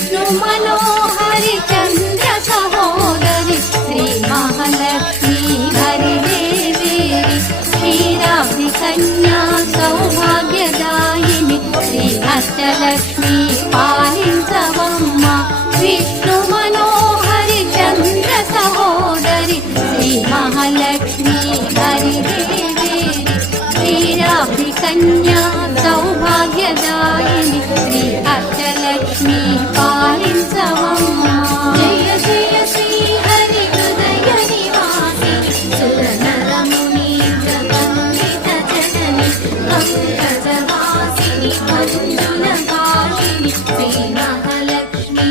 विष्णु मनोहरि चंद्र सहोदरि श्री महालक्ष्मी हरिदेवी क्षीराब्धि कन्या सौभाग्यदायिनि श्री अष्टलक्ष्मी पालिंचवम्म विष्णु मनोहरि चंद्र सहोदरि श्री महालक्ष्मी हरिदेवी क्षीराब्धि कन्या सौभाग्यदायिनि श्री अष्टलक्ष्मी पालिंचवम्म जय जय श्री हरि हृदय निवासिनि सुरनर मुनीन्द्र वन्दित जननि पंकजवासिनि मंजुलभाषिनि श्री महालक्ष्मी